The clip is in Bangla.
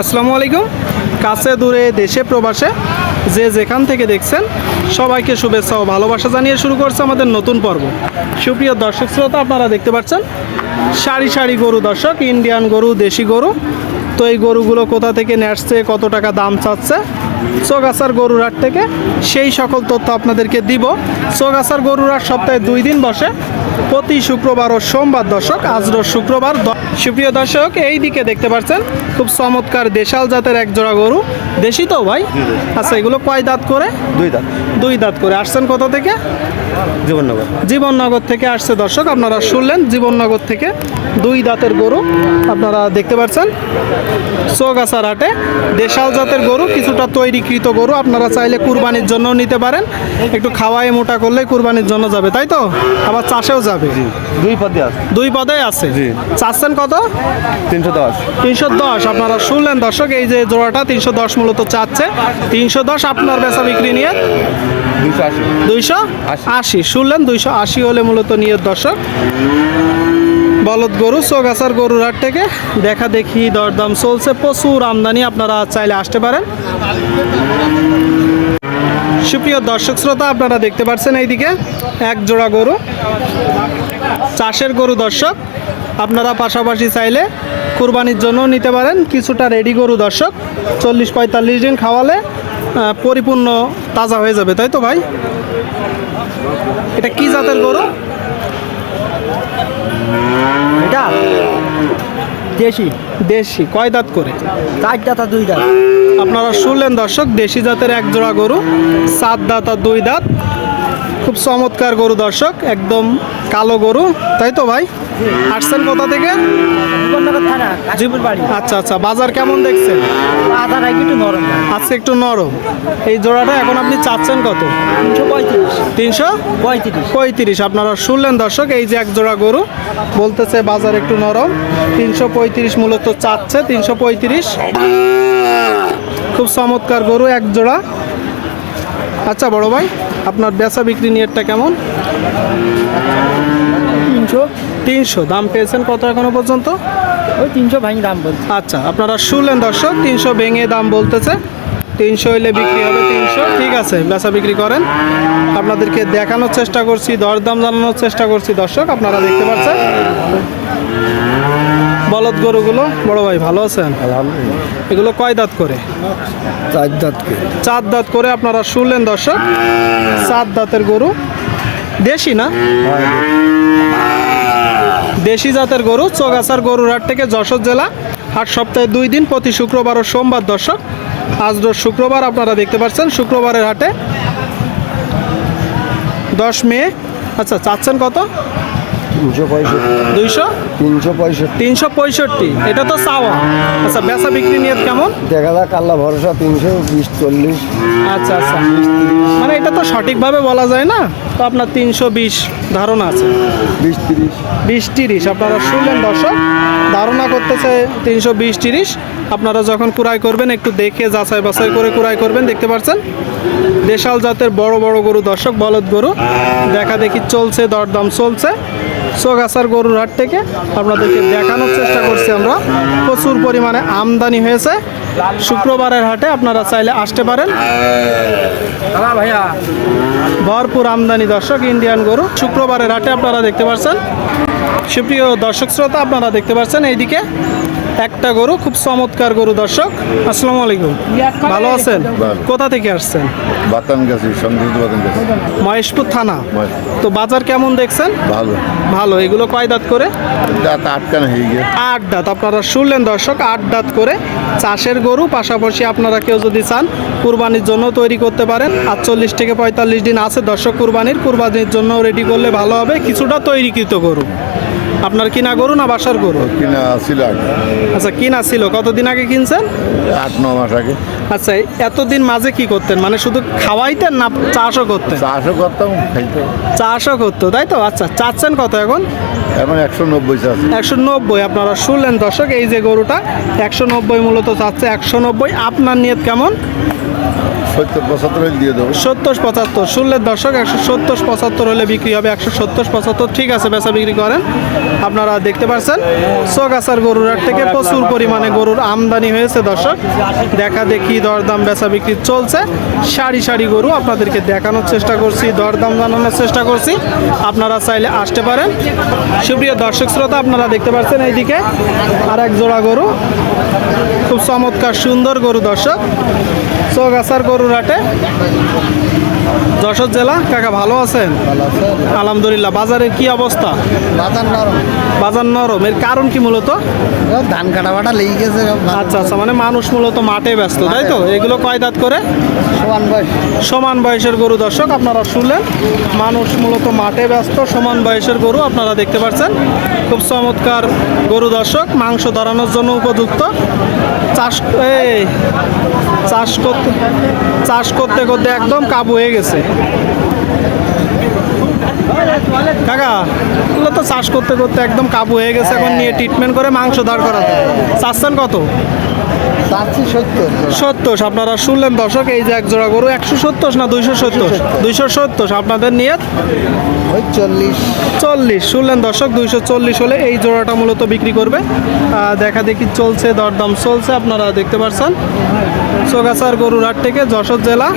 আসসালামু আলাইকুম। কাছে দূরে দেশে প্রবাসে যে যেখান থেকে দেখছেন, সবাইকে শুভেচ্ছা ও ভালোবাসা জানিয়ে শুরু করছে আমাদের নতুন পর্ব। সুপ্রিয় দর্শক শ্রোতা, আপনারা দেখতে পাচ্ছেন, সারি সারি গরু দর্শক ইন্ডিয়ান গরু, দেশি গরু। তো এই গরুগুলো কোথা থেকে নিয়ে আসছে, কত টাকা দাম চাচ্ছে, চোগাছার গরুর হাট থেকে সেই সকল তথ্য আপনাদেরকে দিব। চোগাছার গরুর হাট সপ্তাহে দুই দিন বসে। প্রতি শুক্রবার ও সোমবার দর্শক আজ শুক্রবার সুপ্রিয় দর্শক এই দিকে দেখতে পাচ্ছেন খুব চমৎকার দেশাল জাতের এক জোড়া গরু। দেশি তো ভাই? আচ্ছা এগুলো কয় দাঁত করে? দুই দাঁত। দুই দাঁত করে। আসছেন কোথা থেকে? জীবননগর। জীবননগর থেকে আসছে দর্শক আপনারা শুনলেন জীবননগর থেকে দুই দাঁতের গরু আপনারা দেখতে পাচ্ছেন। চৌগাছার হাটে দেশাল জাতের গরু কিছুটা তৈরিকৃত গরু আপনারা চাইলে কুরবানির জন্য নিতে পারেন। একটু খাওয়াই মোটা করলে কুরবানির জন্য যাবে তাই তো? আবার চাষেও যাবে। দুই পদে আছে। দুই পদে আছে? জি। চাচ্ছেন কত? তিনশো দশ। তিনশো দশ আপনারা শুনলেন দর্শক এই যে জোড়াটা তিনশো দশ মূলত চাচ্ছে। তিনশো দশ আপনার বেচা বিক্রি নিয়ে দুইশো আশি। শুনলেন দুইশো আশি হলে মূলত নিয়ে দর্শক। বলদ গরু চৌগাছার গরুর হাট থেকে দেখা দেখি দরদাম চলছে। প্রচুর আমদানি আপনারা চাইলে আসতে পারেন। সুপ্রিয় দর্শক শ্রোতা আপনারা দেখতে পাচ্ছেন এইদিকে এক জোড়া গরু। চাষের গরু দর্শক আপনারা পাশাপাশি চাইলে কুরবানির জন্য নিতে পারেন। কিছুটা রেডি গরু দর্শক। চল্লিশ পঁয়তাল্লিশ দিন খাওয়ালে পরিপূর্ণ তাজা হয়ে যাবে তাই তো ভাই? এটা কি জাতের গরু? এটা দেশি। দেশি কয় দাঁত করে? চার দাঁতা দুই দাঁত। আপনারা শুনলেন দর্শক দেশি জাতের এক জোড়া গরু সাত দাঁত আর দুই দাঁত। খুব চমৎকার গরু দর্শক একদম কালো গরু তাই তো ভাই? আসছেন কোথা থেকে? থানা বাড়ি। আচ্ছা আচ্ছা বাজার কেমন দেখছেন? একটু নরম। আজকে একটু নরম। এই জোড়াটা এখন আপনি চাচ্ছেন কত? তিনশো পঁয়ত্রিশ। তিনশো? পঁয়ত্রিশ। পঁয়ত্রিশ। আপনারা শুনলেন দর্শক এই যে এক জোড়া গরু বলতেছে বাজার একটু নরম। তিনশো পঁয়ত্রিশ মূলত চাচ্ছে তিনশো পঁয়ত্রিশ। খুব চমৎকার গরু এক জোড়া। আচ্ছা বড় ভাই আপনার বেচা বিক্রি নিয়েরটা কেমন? তিনশো তিনশো। দাম পেয়েছেন কত এখনও পর্যন্ত? ওই তিনশো ভাঙি দাম বলছি। আচ্ছা আপনারা শুনলেন দর্শক তিনশো ভেঙে দাম বলতেছে। তিনশো হইলে বিক্রি হবে তিনশো। ঠিক আছে বেচা বিক্রি করেন। আপনাদেরকে দেখানোর চেষ্টা করছি দরদাম জানানোর চেষ্টা করছি দর্শক আপনারা দেখতে পাচ্ছেন। বলদ গরুগুলো বড় ভাই ভালো আছেন? এগুলো কয় দাঁত করে? চার দাঁতকে চার দাঁত করে আপনারা শুনলেন দর্শক। চার দাঁতের গরু। দেশি না? দেশি জাতের গরু, চৌগাছার গরুর হাট থেকে যশোর জেলা। আর সপ্তাহে দুই দিন প্রতি শুক্রবার ও সোমবার দর্শক। আজ রোজ শুক্রবার আপনারা দেখতে পাচ্ছেন, শুক্রবারের হাটে দশ মে আচ্ছা চাচ্ছেন কত? তিনশো পঁয়ষট্টি। দুইশো? তিনশো পঁয়ষট্টি। তিনশো পঁয়ষট্টি। এটা তো চাওয়া। আচ্ছা বেচা বিক্রি নিয়ে কেমন? দেখা যাক আল্লাহ ভরসা তিনশো বিশ চল্লিশ। আচ্ছা আচ্ছা। মানে এটা তো সঠিকভাবে বলা যায় না? তো আপনার তিনশো বিশ ধারণা আছে। বিশ তিরিশ। বিশ তিরিশ। আপনারা শুনলেন দর্শক ধারণা করতেছে তিনশো বিশ তিরিশ। আপনারা যখন কুড়াই করবেন একটু দেখে যাচাই বাছাই করে কুড়াই করবেন দেখতে পাচ্ছেন দেশাল জাতের বড় বড় গরু দর্শক বলদ গরু। দেখা দেখি চলছে দরদাম চলছে। চোগাছার গরুর হাট থেকে আপনাদেরকে দেখানোর চেষ্টা করছি আমরা। প্রচুর পরিমাণে আমদানি হয়েছে। শুক্রবারের হাটে আপনারা চাইলে আসতে পারেন। ভাইয়া ভরপুর আমদানি দর্শক, ইন্ডিয়ান গরু। শুক্রবারের হাটে আপনারা দেখতে পাচ্ছেন সুপ্রিয় দর্শক শ্রোতা, আপনারা দেখতে পাচ্ছেন এইদিকে একটা গরু খুব চমৎকার গরু দর্শক। আসসালামু আলাইকুম। ভালো আছেন? কোথা থেকে আসছেন? সংযুক্ত মহেশপুর থানা? তো বাজার কেমন দেখছেন? ভালো। ভালো। এগুলো কয় দাঁত করে? দাঁত আটকানো হয়ে গিয়ে। আট দাঁত। আপনারা শুনলেন দর্শক আট দাঁত করে চাষের গরু। পাশাপাশি আপনারা কেউ যদি চান কুরবানির জন্য তৈরি করতে পারেন। আটচল্লিশ থেকে পঁয়তাল্লিশ দিন আছে দর্শক কুরবানির। কুরবানির জন্য রেডি করলে ভালো হবে। কিছুটা তৈরিকৃত গরু। আপনার কিনা গরু না বাসার গরু? কিনা ছিল আচ্ছা কিনা ছিল। কতদিন আগে কিনছেন? আট ন মাস আগে। আচ্ছা এতদিন মাঝে কি করতেন? মানে শুধু খাওয়াইতেন না চাষও করতেন? চাষও করতাম চাষও করতো তাই তো? আচ্ছা চাচ্ছেন কত এখন? এখন একশো নব্বই আছে একশো নব্বই আপনারা শুনলেন দর্শক এই যে গরুটা একশো নব্বই মূলত চাচ্ছে একশো নব্বই। আপনার নিয়ত কেমন? সত্তর পঁচাত্তর হলে দিয়ে দেবো। সত্তর পঁচাত্তর। শুনলেন দর্শক, একশো সত্তর পঁচাত্তর হলে বিক্রি হবে, একশো সত্তর পঁচাত্তর। ঠিক আছে, বেচা বিক্রি করেন। আপনারা দেখতে পাচ্ছেন সোগাছার গরুর থেকে প্রচুর পরিমাণে গরুর আমদানি হয়েছে, দর্শক। দেখা দেখি দরদাম বেচা বিক্রি চলছে। সারি সারি গরু আপনাদেরকে দেখানোর চেষ্টা করছি, দরদাম জানানোর চেষ্টা করছি। আপনারা চাইলে আসতে পারেন। সুপ্রিয় দর্শক শ্রোতা, আপনারা দেখতে পাচ্ছেন এইদিকে আর এক জোড়া গরু। খুব চমৎকার, সুন্দর গরু, দর্শক। চৌগাছার গরুর হাটে। যশোর জেলা? কাকা ভালো আছেন? আলহামদুলিল্লাহ বাজারের কি অবস্থা? বাজার নরম। বাজার নরম এর কারণ কি মূলত? ধান কাটা বাটা লেগে গেছে আচ্ছা আচ্ছা মানে মানুষ মূলত মাঠে ব্যস্ত তাই তো? এগুলো কয় দাঁত করে? সমান বয়স। সমান বয়সের গরু দর্শক আপনারা শুনলেন। মানুষ মূলত মাঠে ব্যস্ত সমান বয়সের গরু আপনারা দেখতে পাচ্ছেন। খুব চমৎকার গরু দর্শক মাংস ধরানোর জন্য উপযুক্ত। চাষ এই চাষ করতে চাষ করতে করতে একদম কাবু হয়ে গেছে। কাকা এগুলো তো চাষ করতে করতে একদম কাবু হয়ে গেছে এখন নিয়ে ট্রিটমেন্ট করে মাংস দাঁড় করাতে। চাচ্ছেন কত? সত্তর আপনারা শুনলেন দর্শক এই যে এক জোড়া গরু একশো সত্তর না দুইশো সত্তর? দুইশো সত্তর। আপনাদের নিয়ে চল্লিশ। চল্লিশ। শুনলেন দর্শক দুইশো চল্লিশ হলে এই জোড়াটা মূলত বিক্রি করবে। দেখা দেখি চলছে দরদাম চলছে আপনারা দেখতে পাচ্ছেন। সোগাছার গরুর হাট থেকে যশোর জেলা।